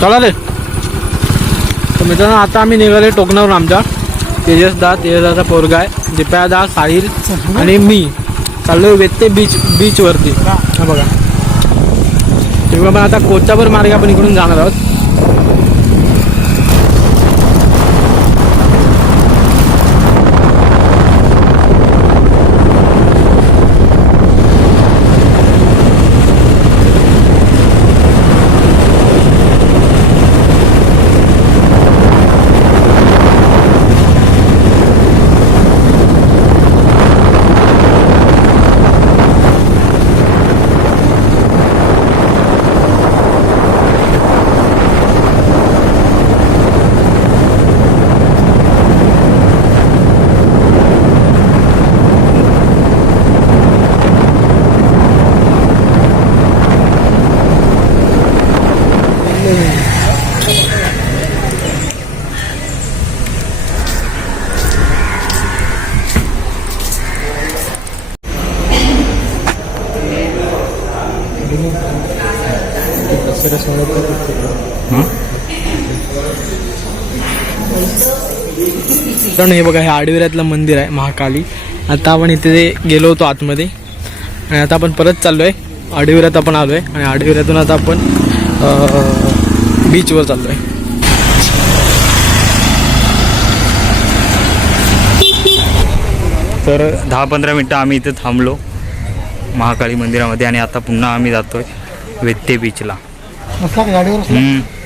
चला रे. तर मित्रांनो आता आम्ही निघाले टोकनावर आमच्या. तेजस दा तेजस दाचा पोरगा आहे. दिप्या दा साहिल आणि मी. चाललोय वेत्ते बीच बीचवरती हा बघा. तेव्हा पण आता कोचाभर मार्ग आपण इकडून जाणार आहोत. तर हे बघा हे आडविऱ्यातलं मंदिर आहे महाकाली. आता आपण इथे गेलो होतो आतमध्ये आणि आता आपण परत चाललो आहे आडविऱ्यात आपण आलो आहे आणि आडविऱ्यातून आता आपण बीचवर चाललो आहे तर दहा पंधरा मिनटं आम्ही इथे थांबलो महाकाली मंदिरामध्ये आणि आता पुन्हा आम्ही जातोय वेत्ते बीचला गाडीवर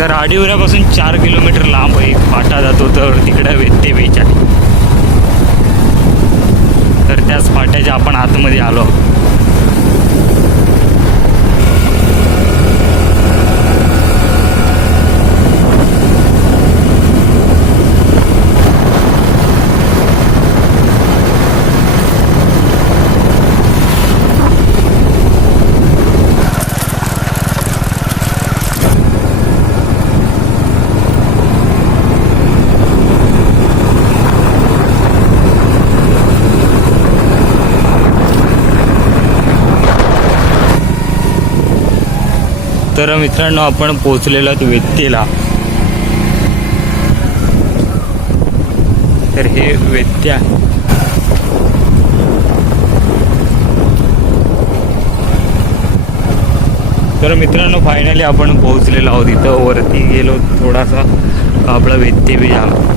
तर आडिवऱ्यापासून चार किलोमीटर लांब आहे पाटा जातो तर तिकडं वेत्ते बीच आहे. तर त्याच पाट्याच्या आपण आतमध्ये आलो. तर मित्रांनो आपण पोहोचलेलो आहोत वेत्तेला तर हे वेत्ते आहे. तर मित्रांनो फायनली आपण पोहोचलेलो आहोत इथं. वरती गेलो थोडासा आपला वेत्ते बी आला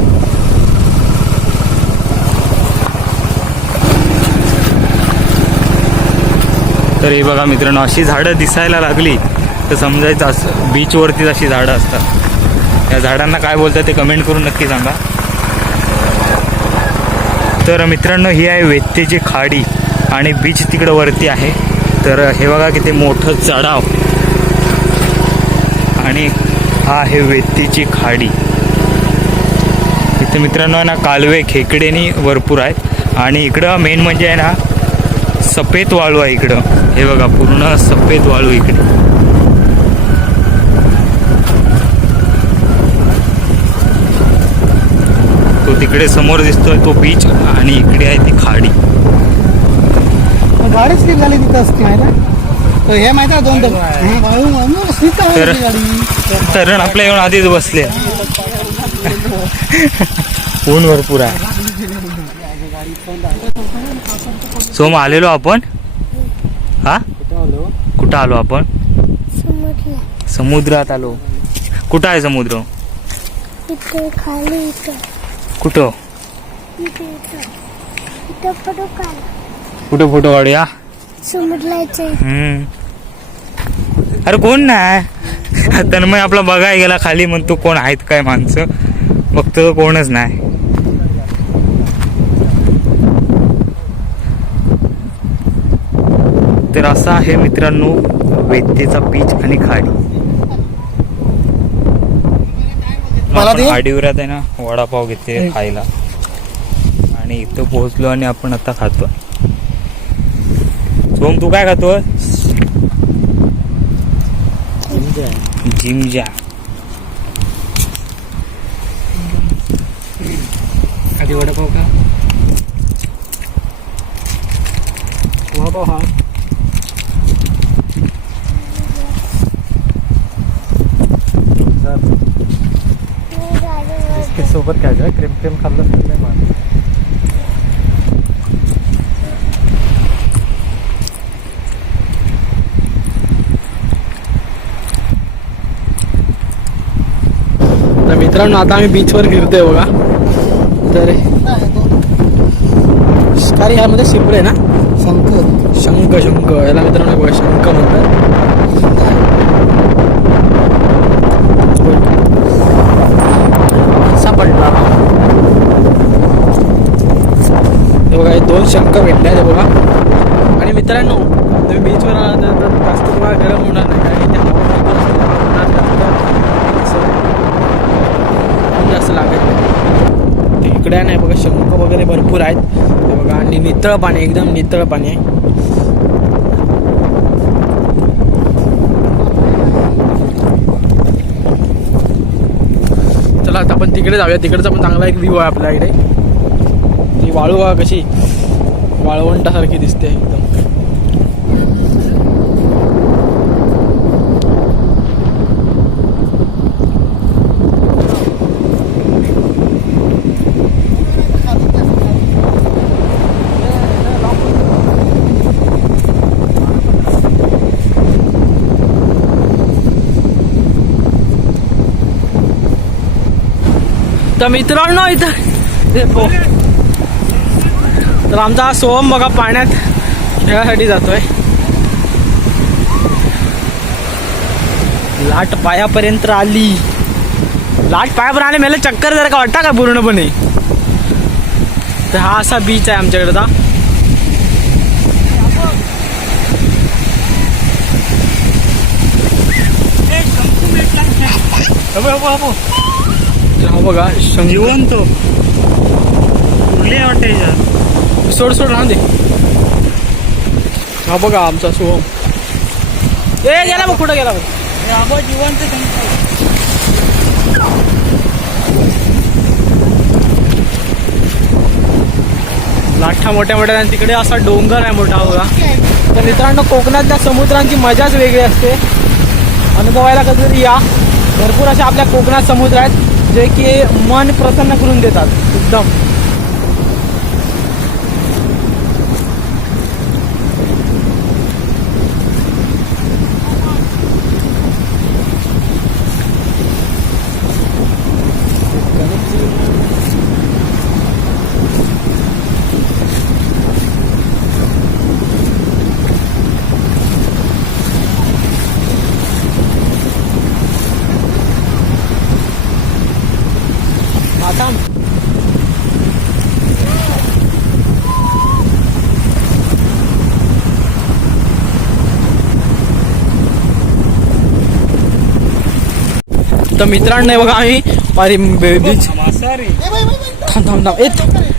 तर हे बघा मित्रांनो अशी झाडं दिसायला लागली. तर समजायचं असं बीचवरतीच अशी झाडं असतात. या झाडांना काय बोलतात ते कमेंट करून नक्की सांगा. तर मित्रांनो ही आहे वेत्तेची खाडी आणि बीच तिकडं वरती आहे. तर हे बघा किती मोठं चढाव. आणि हा आहे वेत्तीची खाडी. इथे मित्रांनो आहे ना कालवे खेकडेनी भरपूर आहेत. आणि इकडं मेन म्हणजे आहे ना सफेद वाळू आहे इकडं. हे बघा पूर्ण सफेद वाळू इकडे. तो तिकडे समोर दिसतोय तो बीच आणि इकडे आहे ती खाडी. गाडी स्लिप झाली तिथं असते माहिती हे माहिती आहे दोन दोन स्लिप तर तरण आपल्या येऊन आधीच बसले. ऊन भरपूर आहे सोम आलेलो आपण? हा? कुठं आलो आपण? समुद्र. समुद्रात आलो. कुठं आहे समुद्र? इथे खाली इथं. कुठं? फोटो काढ कुठं फोटो काढूया समुद्राचे हम्म. अरे कोण नाही? तन्मय आपला बघाय गेला खाली म्हणतो कोण आहेत काय माणसं? बघतो कोणच नाही. तर असा आहे मित्रांनो वैद्येचा बीच आणि खाडी. मला दे. आहे ना वडापाव घेते खायला. आणि इथं पोहोचलो आणि आपण आता खातो सोम तू काय खातोय? जिमजा आधी वडापाव का वडापाव हा मी गाडीवर क्रीम क्रीम खाल्लं नाही मला तर मित्रांनो आता आम्ही बीचवर फिरतोय बघा. तर शिकारी ह्यामध्ये शिपडे ना? शंकर. शंख शंख याला मित्रांनो बघा शंख म्हणतात सापडला हे बघा हे दोन शंख भेटले आहेत हे बघा आणि मित्रांनो तुम्ही बीचवर आला तर जास्त तुम्हाला गरम होणार नाही. कारण इथे हवा जास्त असं लागत ते इकडे नाही बघा शंख वगैरे भरपूर आहेत. ते बघा आणि नितळ पाणी एकदम नितळ पाणी आहे. चला आता आपण तिकडे जाऊया. तिकडचा पण चांगला एक व्ह्यू आहे आपल्या इकडे. ती वाळू बघा कशी. वाळवंटासारखी दिसते एकदम. तर मित्रांनो इथं तर आमचा हा सोहम बघा पाण्यात खेळासाठी जातोय. लाट पायापर्यंत आली. लाट पायापर्यंत आली मला चक्कर जर का वाटता का पूर्णपणे? तर हा असा बीच आहे आमच्याकडचा तर हा बघा जिवंत. कुठले वाटते सोड सोड राहून दे. हा बघा आमचा सोहम ए गेला मग कुठं गेला बघ? जिवंत लाठा मोठ्या मोठ्या आणि तिकडे असा डोंगर आहे मोठा बघा. तर मित्रांनो कोकणातल्या समुद्रांची मजाच वेगळी असते. अनुभवायला कधीतरी या. भरपूर असे आपल्या कोकणात समुद्र आहेत. जे की मन प्रसन्न करून देतात एकदम आता तर मित्रांनो बघा आम्ही. अरे बीच थांब थांब थांब. ए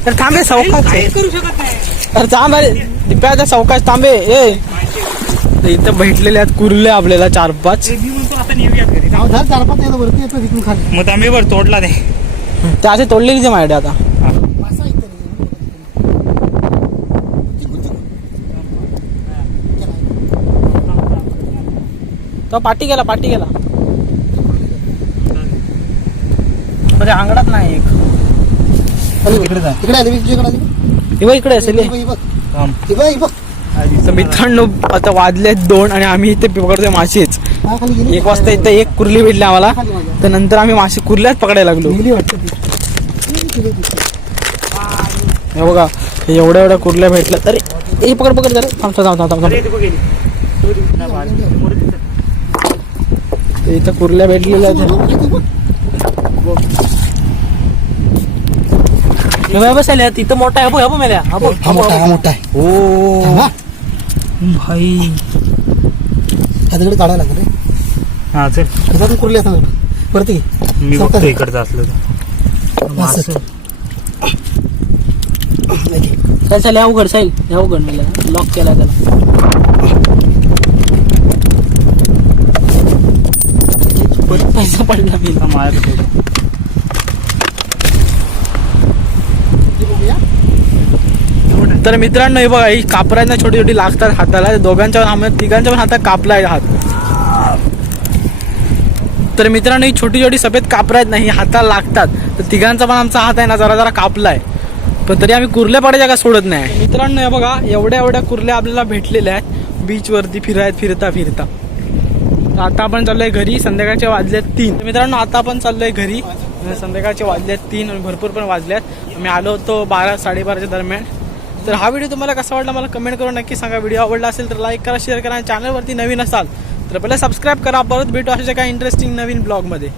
तर थांबे सावकाश. करू शकत नाही? अरे थांब अरे दिप्याचा सावकाश थांबे ए. इथं भेटलेले आहेत कुर्ले आपल्याला चार पाच. चार पाच मग आम्ही वर तोडला ते ते असे तोडलेली जे माझ्या आता. तो पाठी गेला पाठी गेला. म्हणजे अंगडात नाही एक. तिकडे जा. तिकडे आली तुझ्याकडे आली. हे बघ इकडे असेल हे. ही बघ थांब. ही बघ ही बघ तर मित्रांनो आता वाजले दोन आणि आम्ही इथे पकडतोय मासेच एक वाजता इथं एक कुर्ली भेटली आम्हाला. तर नंतर आम्ही मासे कुर्ल्याच पकडायला लागलो. हे बघा हे एवढ्या एवढ्या कुर्ल्या भेटल्या. तर हे पकड पकड जरा. थांब थांब इथं कुर्ल्या भेटलेल्या आहेत ती बघ. हे बघ बसायला तिथं मोठा आहे हा बघ मेल्या हा बघ हा मोठा हा मोठा आहे ओ थांबा. भाई हा तिकडे काढायला लागलं रे हा चल त्याच्यातून कुरली असणार वरती घे. मी सावकाश. बघतो इकडचं असलं तर. नाही घे. काय चालेल या उघड साईल या उघड मला लॉक केला त्याला परत पैसा पडला मी तर मित्रांनो हे बघा ही कापरांना छोटी छोटी लागतात हाताला. दोघांच्या पण हात तिघांच्या पण हातात कापला आहे हात. तर मित्रांनो ही छोटी छोटी सफेद कापरा आहेत नाही हाताला लागतात. तर तिघांचा पण आमचा हात आहे ना जरा जरा कापला आहे. पण तरी आम्ही कुर्ल्या पाड्याच्या का सोडत नाही. मित्रांनो हे बघा एवढ्या एवढ्या कुर्ल्या आपल्याला भेटलेल्या आहेत. बीचवरती फिरायत फिरता फिरता. आता आपण चाललोय घरी संध्याकाळचे वाजलेत तीन. मित्रांनो आता आपण चाललोय घरी. संध्याकाळचे वाजलेत तीन भरपूर पण वाजल्यात आम्ही आलो होतो बारा साडेबाराच्या दरम्यान. तर हा व्हिडिओ तुम्हाला कसा वाटला मला कमेंट करून नक्की सांगा. व्हिडिओ आवडला असेल तर लाईक करा शेअर करा आणि चॅनलवरती नवीन असाल तर पहिला सबस्क्राईब करा. परत भेटू अशा काही इंटरेस्टिंग नवीन ब्लॉगमध्ये